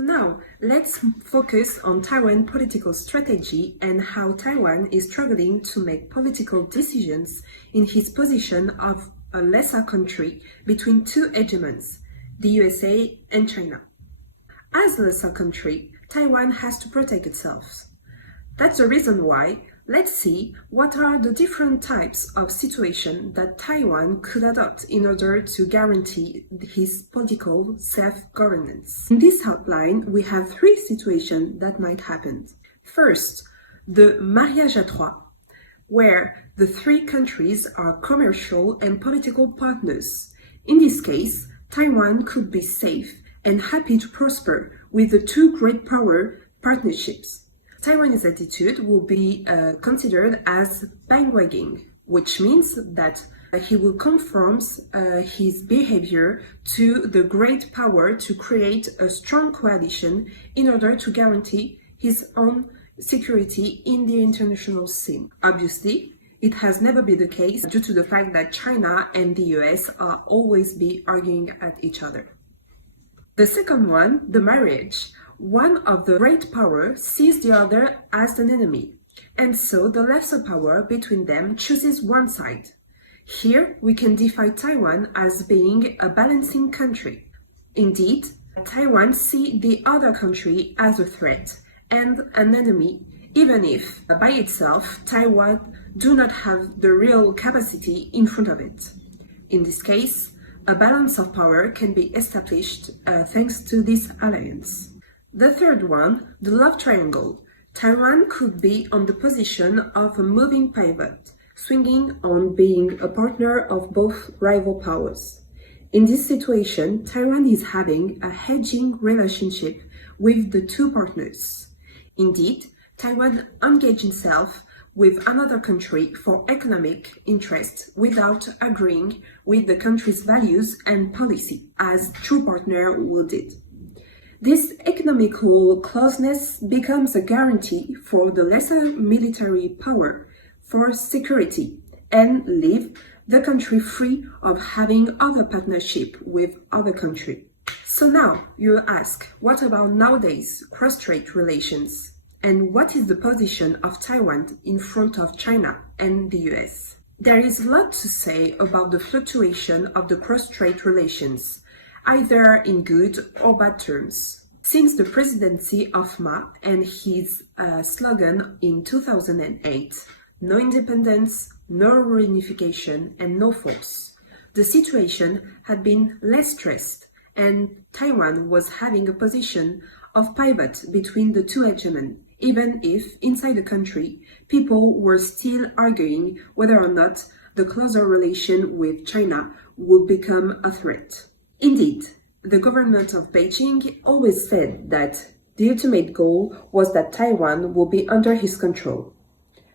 now, let's focus on Taiwan political strategy and how Taiwan is struggling to make political decisions in his position of a lesser country between two hegemons, the USA and China. As a lesser country, Taiwan has to protect itself. That's the reason why let's see what are the different types of situations that Taiwan could adopt in order to guarantee his political self-governance. In this outline, we have three situations that might happen. First, the mariage à trois, where the three countries are commercial and political partners. In this case, Taiwan could be safe and happy to prosper with the two great power partnerships. Taiwanese attitude will be considered as bandwagoning, which means that he will conform his behavior to the great power to create a strong coalition in order to guarantee his own security in the international scene. Obviously, it has never been the case due to the fact that China and the US are always be arguing at each other. The second one, the marriage. One of the great powers sees the other as an enemy, and so the lesser power between them chooses one side. Here we can define Taiwan as being a balancing country. Indeed, Taiwan sees the other country as a threat and an enemy, even if by itself Taiwan do not have the real capacity in front of it. In this case, a balance of power can be established thanks to this alliance. The third one, the love triangle. Taiwan could be on the position of a moving pivot, swinging on being a partner of both rival powers. In this situation, Taiwan is having a hedging relationship with the two partners. Indeed, Taiwan engaged itself with another country for economic interest without agreeing with the country's values and policy, as true partner would did. This economical closeness becomes a guarantee for the lesser military power for security and leave the country free of having other partnership with other countries. So now you ask, what about nowadays cross-strait relations? And what is the position of Taiwan in front of China and the US? There is a lot to say about the fluctuation of the cross-strait relations, either in good or bad terms. Since the presidency of Ma and his slogan in 2008, no independence, no reunification, and no force, the situation had been less stressed, and Taiwan was having a position of pivot between the two hegemons, even if inside the country people were still arguing whether or not the closer relation with China would become a threat. Indeed, the government of Beijing always said that the ultimate goal was that Taiwan would be under his control.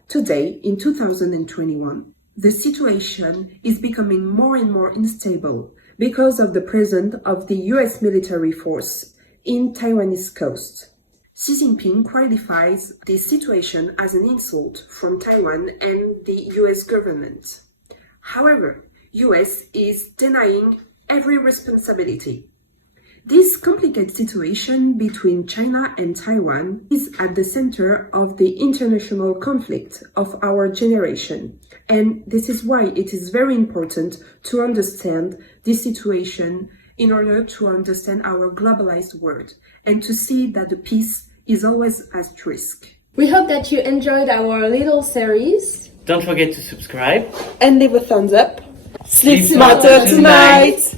Today, in 2021, the situation is becoming more and more unstable because of the presence of the US military force in Taiwanese coast. Xi Jinping qualifies this situation as an insult from Taiwan and the US government. However, US is denying every responsibility. This complicated situation between China and Taiwan is at the center of the international conflict of our generation, and this is why it is very important to understand this situation in order to understand our globalized world and to see that the peace is always at risk. We hope that you enjoyed our little series. Don't forget to subscribe And leave a thumbs up. Sleep smarter tonight.